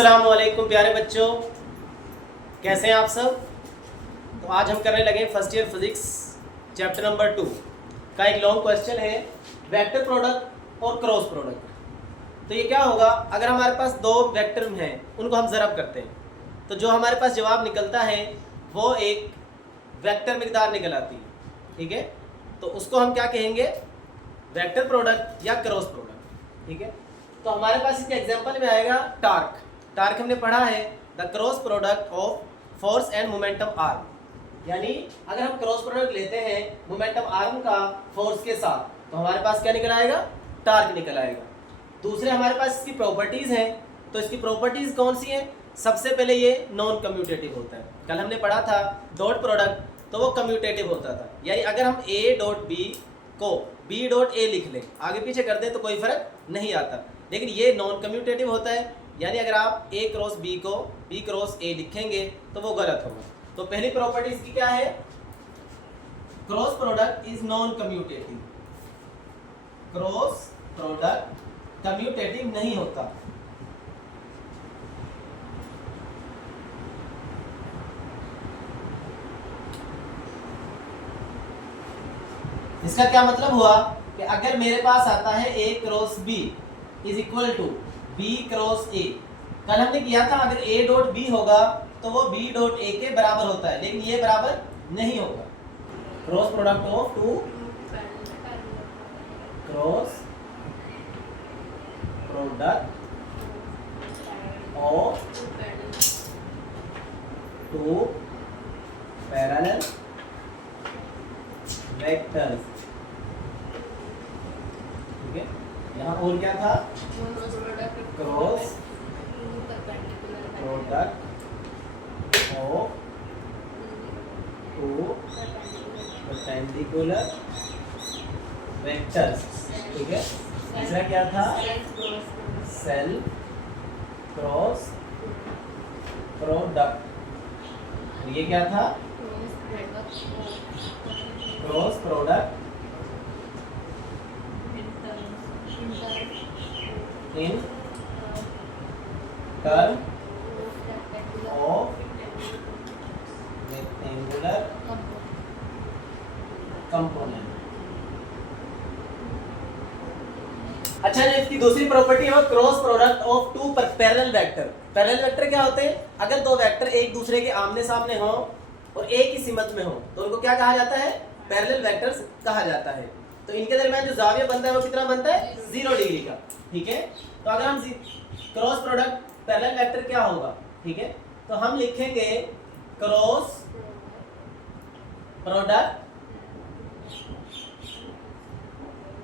अस्सलाम वालेकुम प्यारे बच्चों, कैसे हैं आप सब। तो आज हम करने लगे first year physics chapter number 2 का एक लॉन्ग क्वेश्चन है, वेक्टर प्रोडक्ट और क्रॉस प्रोडक्ट। तो ये क्या होगा, अगर हमारे पास दो वेक्टर हैं उनको हम ज़रब करते हैं तो जो हमारे पास जवाब निकलता है वो एक वेक्टर मिकदार निकल आती है, ठीक है। तो उसको हम क्या कहेंगे, वेक्टर प्रोडक्ट या क्रॉस प्रोडक्ट, ठीक है। तो हमारे पास इसके एग्जांपल में आएगा टार्क। टार्क हमने पढ़ा है the cross product of force and momentum arm, यानी अगर हम क्रॉस प्रोडक्ट लेते हैं मोमेंटम आर्म का फोर्स के साथ तो हमारे पास क्या निकल आएगा, टार्क निकल आएगा। दूसरे हमारे पास इसकी प्रॉपर्टीज हैं, तो इसकी प्रॉपर्टीज कौन सी हैं। सबसे पहले ये नॉन कम्यूटेटिव होता है। कल हमने पढ़ा था डॉट प्रोडक्ट, तो वो कम्यूटेटिव होता था, यानी अगर हम ए डॉट बी को बी डॉट ए लिख लें, आगे पीछे कर दें तो कोई फर्क नहीं आता। लेकिन ये नॉन कम्यूटेटिव होता है, यानी अगर आप ए क्रॉस बी को बी क्रॉस ए लिखेंगे तो वो गलत होगा। तो पहली प्रॉपर्टी इसकी क्या है, cross product is non commutative. Cross product commutative नहीं होता। इसका क्या मतलब हुआ कि अगर मेरे पास आता है A cross B is equal to B cross A, कल हमने किया था अगर ए डॉट बी होगा तो वो बी डॉट ए के बराबर होता है, लेकिन ये बराबर नहीं होगा। Cross product of two cross product of two parallel vectors, ठीक है। यहाँ और क्या था, cross product of two perpendicular vectors, ठीक है। तीसरा क्या था, सेल्फ क्रॉस प्रोडक्ट, ये क्या था, cross product in term of rectangular component. अच्छा, जो इसकी दूसरी प्रॉपर्टी है वो cross product of two parallel vector. Parallel vector क्या होते हैं, अगर दो वेक्टर एक दूसरे के आमने सामने हो और एक ही सिमत में हो तो उनको क्या कहा जाता है, पैरेलल वेक्टर्स कहा जाता है। तो इनके दरमियान जो जाविया बनता है वो कितना बनता है, 0 डिग्री का, ठीक है। तो अगर हम क्रॉस प्रोडक्ट पैरेलल वेक्टर क्या होगा, ठीक है, तो हम लिखेंगे cross product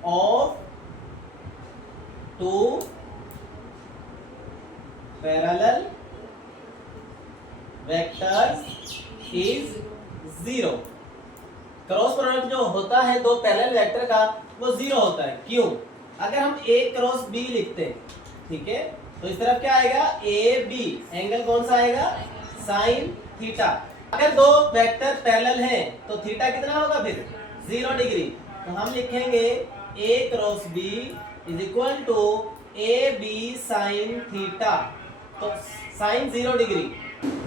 of two parallel vectors is 0। Cross product जो होता है दो पैरेलल वेक्टर का वो 0 होता है। क्यों, अगर हम ए क्रॉस बी लिखते हैं, ठीक है, तो इस तरफ क्या आएगा, ए बी, एंगल कौन सा आएगा, साइन थीटा। अगर दो वेक्टर पैरेलल हैं तो थीटा कितना होगा फिर, 0 डिग्री। तो हम लिखेंगे A cross B is equal to A B sine theta, तो साइन 0 डिग्री।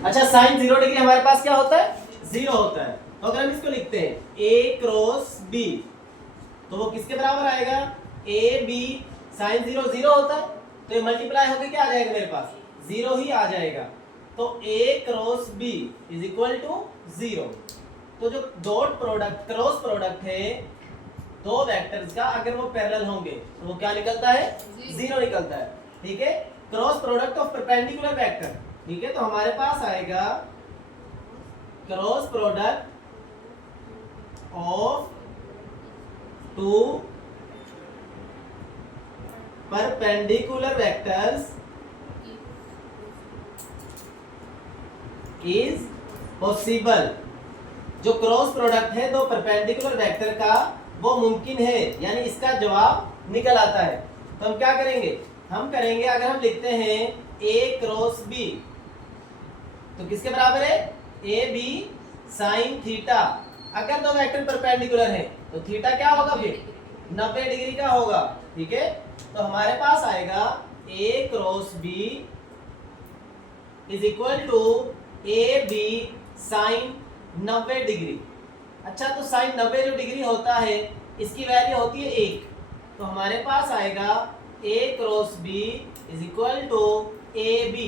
अच्छा, साइन 0 डिग्री हमारे पास क्या होता है, 0 होता है। तो अगर हम इसको लिखते हैं ए क्रॉस बी तो वो किसके बराबर आएगा, ए बी साइन 0 0 होता है, तो ये मल्टीप्लाई होकर क्या आ जाएगा, मेरे पास 0 ही आ जाएगा। तो A cross B is equal to 0। तो जो डॉट प्रोडक्ट क्रॉस प्रोडक्ट है दो वेक्टर्स का, अगर वो पैरेलल होंगे तो वो क्या निकलता है, 0 निकलता है, ठीक है। Cross product of perpendicular vector, ठीक है। तो हमारे पास आएगा cross product of two perpendicular vectors is possible. जो क्रॉस प्रोडक्ट है दो परपेंडिकुलर वेक्टर का वो मुमकिन है, यानी इसका जवाब निकल आता है। तो हम क्या करेंगे, हम करेंगे अगर हम लिखते हैं ए क्रॉस बी तो किसके बराबर है, ए बी साइन थीटा। अगर दो वेक्टर परपेंडिकुलर हैं तो थीटा क्या होगा फिर 90 डिग्री का होगा, ठीक है। तो हमारे पास आएगा A cross B is equal to A B sine 90 degree. अच्छा, तो साइन 90 जो डिग्री होता है इसकी वैल्यू होती है 1, तो हमारे पास आएगा a cross b is equal to A B.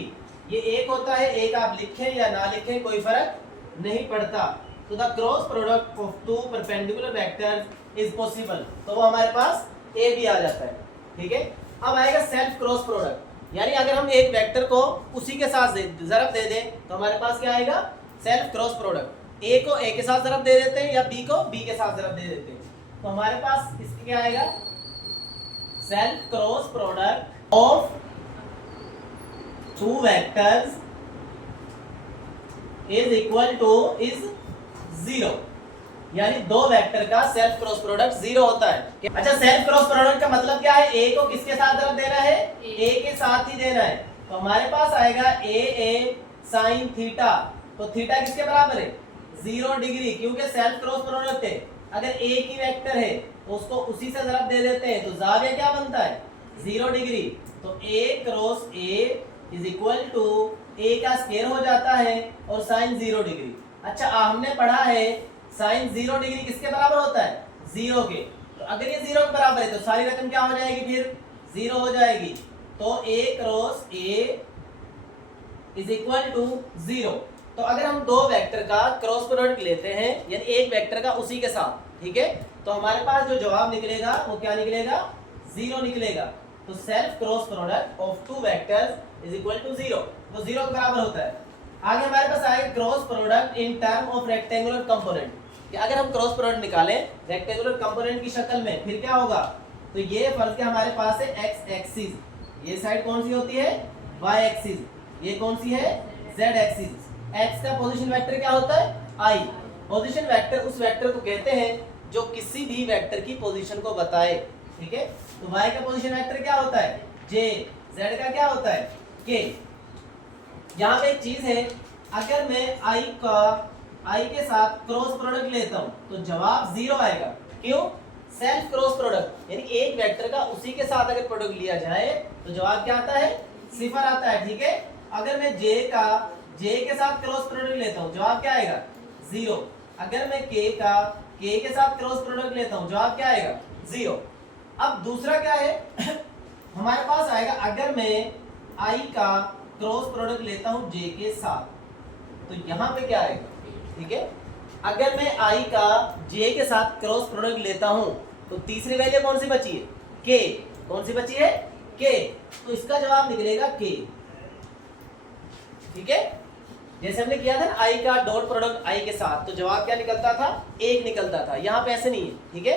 ये 1 होता है, 1 आप लिखें या ना लिखें कोई फर्क नहीं पड़ता। तो the cross product of two perpendicular vectors is possible, तो वो हमारे पास ए बी आ जाता है। ठीक है, अब आएगा सेल्फ क्रॉस प्रोडक्ट, यानी अगर हम एक वेक्टर को उसी के साथ ज़रब दे दें तो हमारे पास क्या आएगा, सेल्फ क्रॉस प्रोडक्ट। ए को ए के साथ ज़रब दे देते हैं या बी को बी के साथ ज़रब दे देते हैं, तो हमारे पास इसके क्या आएगा, self cross product of two vectors is equal two is 0, यानी दो वेक्टर का सेल्फ क्रॉस प्रोडक्ट 0 होता है। अच्छा, सेल्फ क्रॉस प्रोडक्ट का मतलब क्या है, ए को किसके साथ ज़रब देना है, ए के साथ ही देना है। तो हमारे पास आएगा ए साइन थीटा, तो थीटा किसके बराबर है, 0 डिग्री, क्योंकि सेल्फ क्रॉस प्रोडक्ट है। अगर ए की वेक्टर है तो उसको उसी से ज़रब दे देते हैं, तो जाविया क्या बनता है, 0 डिग्री। तो A cross A is equal to A का स्क्वायर हो जाता है और साइन 0 डिग्री। अच्छा, हमने पढ़ा है साइन 0 डिग्री किसके बराबर होता है, 0 के। तो अगर ये 0 के बराबर है तो सारी रकम क्या हो जाएगी, फिर 0 हो जाएगी। तो A cross A is equal to 0। तो अगर हम दो वेक्टर का क्रॉस प्रोडक्ट लेते हैं, यानी एक वेक्टर का उसी के साथ, ठीक है, तो हमारे पास जो जवाब निकलेगा वो क्या निकलेगा, 0 निकलेगा। तो self cross product of two vectors is equal to 0, तो 0 के बराबर होता है। आगे हमारे पास आएगा cross product in term of rectangular component, कि अगर हम क्रॉस प्रोडक्ट निकालें रेक्टेंगुलर कंपोनेंट की शक्ल में, फिर क्या होगा, तो ये फर्ज के हमारे पास है एक्स एक्सिस, ये साइड कौन सी होती है, वाई एक्सिस, ये कौन सी है, जेड एक्सिस। एक्स का पोजीशन वेक्टर क्या होता है, आई। पोजीशन वेक्टर उस वेक्टर को कहते हैं जो किसी भी वेक्टर की पोजीशन को बताए, ठीक है। तो वाई का पोजीशन वेक्टर क्या होता है, जे, जेड का क्या होता है, के। यहाँ पे एक चीज है, अगर मैं आई के साथ क्रॉस प्रोडक्ट लेता हूँ तो जवाब 0 आएगा। क्यों, सेल्फ क्रॉस प्रोडक्ट, यानी एक वेक्टर का उसी के साथ अगर प्रोडक्ट लिया जाए तो जवाब क्या आता है, 0 आता है, ठीक है। अगर मैं जे के साथ क्रॉस प्रोडक्ट लेता हूँ जवाब क्या आएगा, 0। अगर मैं के के साथ क्रॉस प्रोडक्ट लेता हूँ जवाब क्या आएगा, 0। अब दूसरा क्या है हमारे पास आएगा, अगर मैं आई का क्रॉस प्रोडक्ट लेता हूँ जे के साथ, तो यहाँ पे क्या आएगा, ठीक है। अगर मैं आई का जे के साथ क्रॉस प्रोडक्ट लेता हूँ तो तीसरी वैल्यू कौन सी बची है, के। कौन सी बची है, के। तो इसका जवाब निकलेगा के, ठीक है। जैसे हमने किया था ना आई का डॉट प्रोडक्ट आई के साथ, तो जवाब क्या निकलता था, 1 निकलता था। यहाँ पे ऐसे नहीं है, ठीक है।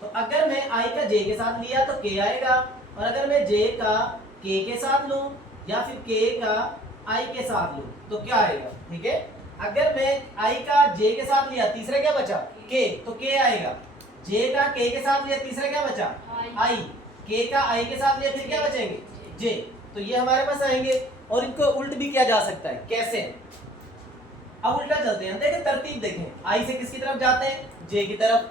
तो अगर मैं आई का जे के साथ लिया तो के आएगा, और अगर मैं जे का के साथ लूं या फिर के का आई के साथ लूं तो क्या आएगा, ठीक है। अगर मैं आई का जे के साथ लिया, तीसरा क्या बचा, के, तो के आएगा। जे का के साथ लिया, तीसरा क्या बचा, आई। के का आई के साथ लिया, फिर क्या बचेंगे, जे। तो ये हमारे पास आएंगे, और इनको उल्ट भी किया जा सकता है, कैसे। अब उल्टा चलते हैं, देखें तरतीब देखें, आई से किसकी तरफ जाते हैं, जे की तरफ,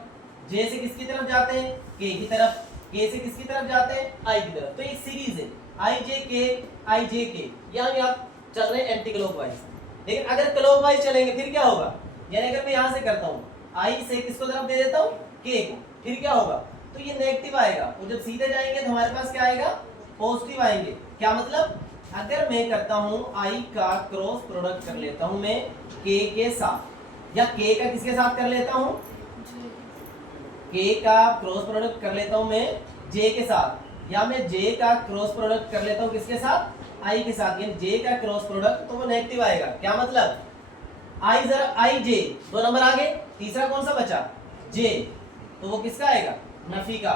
जे से किसकी तरफ जाते हैं, के की तरफ, के से किसकी तरफ जाते हैं, आई की तरफ। तो ये सीरीज है, आई जे के, यानी आप चल रहे हैं एंटी क्लॉकवाइज। लेकिन अगर क्लॉकवाइज चलेंगे फिर क्या होगा, यानी अगर मैं यहाँ से करता हूँ, आई से किसको तरफ दे देता हूँ, के को, फिर क्या होगा, तो ये नेगेटिव आएगा। और जब सीधे जाएंगे तो हमारे पास क्या आएगा, पॉजिटिव आएंगे। क्या मतलब, अगर मैं करता हूँ आई का क्रॉस प्रोडक्ट कर लेता हूँ मैं के साथ, या के का किसके साथ कर लेता हूँ, के का क्रॉस प्रोडक्ट कर लेता हूँ मैं जे के साथ, या मैं जे का क्रॉस प्रोडक्ट कर लेता हूँ किसके साथ, आई के साथ, यानी जे का क्रॉस प्रोडक्ट, तो वो नेगेटिव आएगा। क्या मतलब, आई जरा आई जे, 2 नंबर आगे, तीसरा कौन सा बचा, जे, तो वो किसका आएगा, नफी का।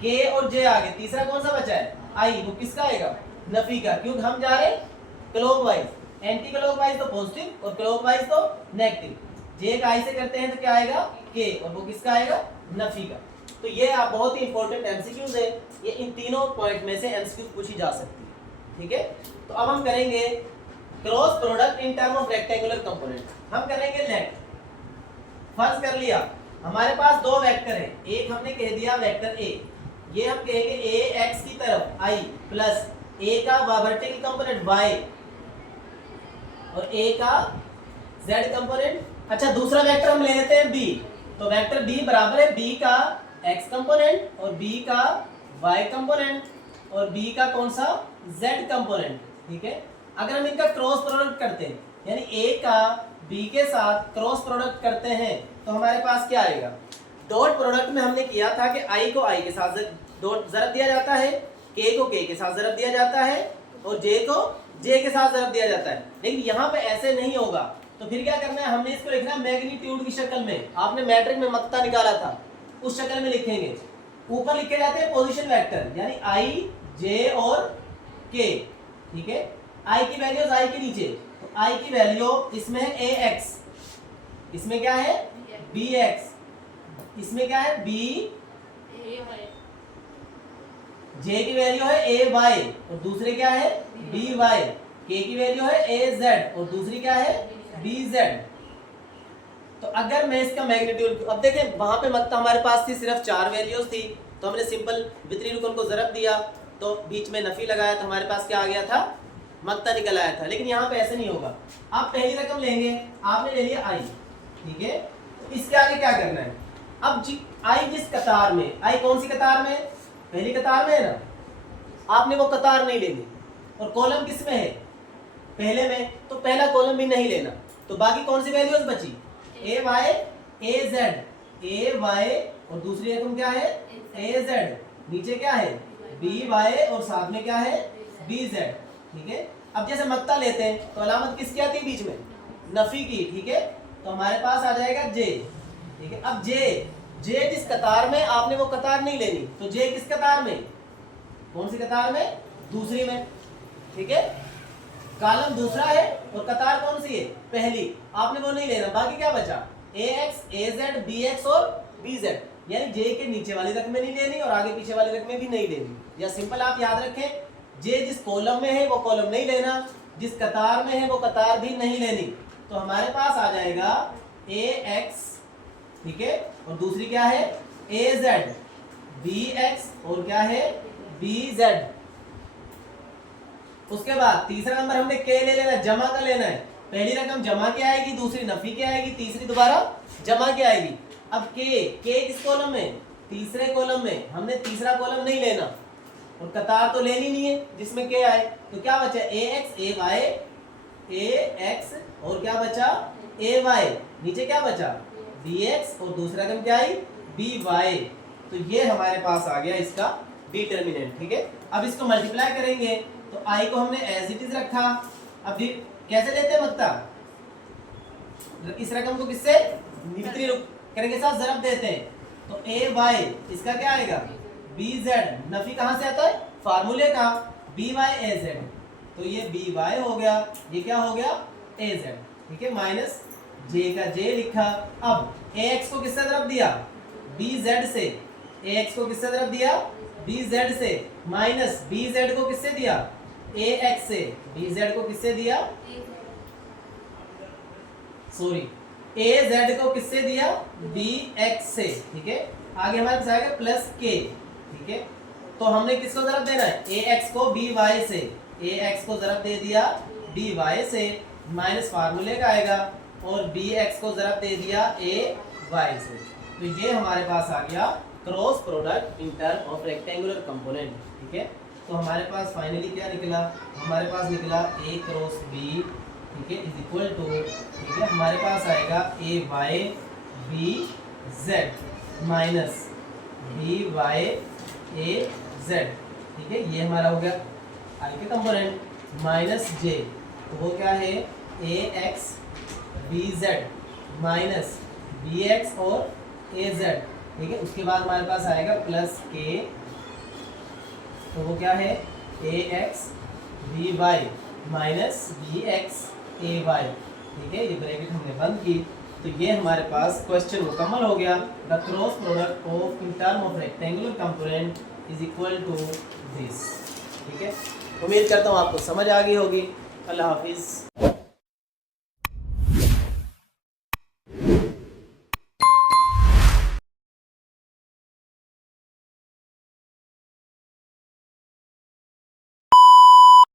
के और जे आगे, तीसरा कौन सा बचा है, आई, वो किसका आएगा, नफी का। क्योंकि हम जा रहे हैं क्लॉकवाइज, एंटी क्लॉकवाइज तो पॉजिटिव और क्लॉकवाइज तो नेगेटिव। जे का आई से करते हैं तो क्या आएगा, के, और वो किसका आएगा, नफी का। तो ये आप बहुत ही इंपॉर्टेंट एमसीक्यूज है, ये इन तीनों पॉइंट में से एमसीक्यू पूछी जा सकती है, ठीक है। तो अब हम करेंगे cross product in term of rectangular component. हम करेंगे लेट, फर्ज कर लिया हमारे पास दो वेक्टर है, एक हमने कह दिया वेक्टर ए, ये हम कहेंगे ए एक्स की तरफ आई प्लस ए का वर्टिकल कंपोनेंट वाई, और ए का z कंपोनेंट। अच्छा दूसरा वेक्टर हम ले लेते हैं b, तो वेक्टर b बराबर है b का x कंपोनेंट और b का y कंपोनेंट और b का कौन सा z कंपोनेंट। ठीक है, अगर हम इनका क्रॉस प्रोडक्ट करते हैं यानी a का b के साथ क्रॉस प्रोडक्ट करते हैं तो हमारे पास क्या आएगा। डॉट प्रोडक्ट में हमने किया था कि i को i के साथ डॉट ज़रब दिया जाता है, k को k के साथ ज़रब दिया जाता है और j को j के साथ ज़रब दिया जाता है। लेकिन यहाँ पे ऐसे नहीं होगा, तो फिर क्या करना है, हमने इसको लिखना है मैग्नीट्यूड की शक्ल में। आपने मैट्रिक में मक्ता निकाला था उस शक्ल में लिखेंगे। ऊपर लिखे जाते हैं पोजीशन वेक्टर यानी i, j और k। ठीक है, i की वैल्यूज i के नीचे, तो i की वैल्यू इसमें है ax, इसमें क्या है bx, इसमें क्या है b, j की वैल्यू है ay और दूसरे क्या है by, k की वैल्यू है az और दूसरी क्या है bz। तो अगर मैं इसका मैग्नीट्यूड, अब देखें वहां पे मक्ता हमारे पास थी सिर्फ 4 वैल्यूज थी, तो हमने सिंपल वितरी रुकन को ज़रब दिया तो बीच में नफी लगाया तो हमारे पास क्या आ गया था, मक्ता निकल आया था। लेकिन यहाँ पे ऐसे नहीं होगा। आप पहली रकम लेंगे, आपने ले लिया i, ठीक है, तो इसके आगे क्या करना है, अब i जिस कतार में, i कौन सी कतार में, पहली कतार में है ना, आपने वो कतार नहीं लेनी और कॉलम किस में है, पहले में, तो पहला कॉलम भी नहीं लेना। तो बाकी कौन सी वैल्यूज बची, a y a z, a y और दूसरी रकम क्या है a z, नीचे क्या है b y और साथ में क्या है b z। ठीक है, अब जैसे मक्ता लेते हैं तो अलामत किसकी आती है बीच में, नफी की। ठीक है, तो हमारे पास आ जाएगा j। ठीक है, अब j जिस कतार में, आपने वो कतार नहीं लेनी, तो j किस कतार में, कौन सी कतार में, दूसरी में। ठीक है, कॉलम दूसरा है और कतार कौन सी है, पहली, आपने वो नहीं लेना। बाकी क्या बचा, ax az bx और bz, यानी j के नीचे वाली रकमें नहीं लेनी और आगे पीछे वाली रकमें भी नहीं लेनी। या सिंपल आप याद रखें, j जिस कॉलम में है वो कॉलम नहीं लेना, जिस कतार में है वो कतार भी नहीं लेनी। तो हमारे पास आ जाएगा ax, ठीक है, और दूसरी क्या है az, bx और क्या है bz। उसके बाद तीसरा नंबर हमने k ले लेना, जमा का लेना है। पहली रकम जमा की आएगी, दूसरी नफी की आएगी, तीसरी दोबारा जमा की आएगी। अब k किस कॉलम में, तीसरे कॉलम में, हमने तीसरा कॉलम नहीं लेना और कतार तो लेनी नहीं है जिसमें k आए। तो क्या बचा, ax ax और क्या बचा ay, नीचे क्या बचा bx और दूसरा रकम क्या आई by। तो ये हमारे पास आ गया इसका डिटर्मिनेंट। ठीक है, अब इसको मल्टीप्लाई करेंगे तो i को हमने एज इट इज रखा। अब कैसे लेते हैं मक्ता, इस रकम को किससे वितरी करेंगे साथ ज़रब देते हैं, तो ay इसका क्या आएगा bz, नफी कहां से आता है, फार्मूले का, by az, तो ये by हो गया, ये क्या हो गया az। ठीक है, माइनस j का j लिखा। अब ax को किससे ज़रब दिया, bz से, ax को किससे ज़रब दिया bz से, माइनस bz को किससे दिया ax से, bz को किससे दिया, सॉरी az को किससे दिया bx से। ठीक है, आगे हमारे पास आएगा प्लस k। ठीक है, तो हमने किसको ज़रब देना है, ax को by से, ax को ज़रब दे दिया by से, माइनस फार्मूले का आएगा और bx को ज़रब दे दिया ay से। तो ये हमारे पास आ गया cross product in term of rectangular component. ठीक है, तो हमारे पास फाइनली क्या निकला, हमारे पास निकला a क्रॉस b, ठीक है, इज इक्वल टू, ठीक है, हमारे पास आएगा ay bz minus by az। ठीक है, ये हमारा हो गया i के कंपोनेंट, माइनस j, तो वो क्या है ax bz माइनस bx और az। ठीक है, उसके बाद हमारे पास आएगा प्लस k, तो वो क्या है ax by minus bx ay। ठीक है, ये ब्रैकेट हमने बंद की, तो ये हमारे पास क्वेश्चन मुकम्मल हो गया। The cross product of in term of rectangular component is equal to this. ठीक है, उम्मीद करता हूँ आपको समझ आ गई होगी। अल्लाह हाफिज़।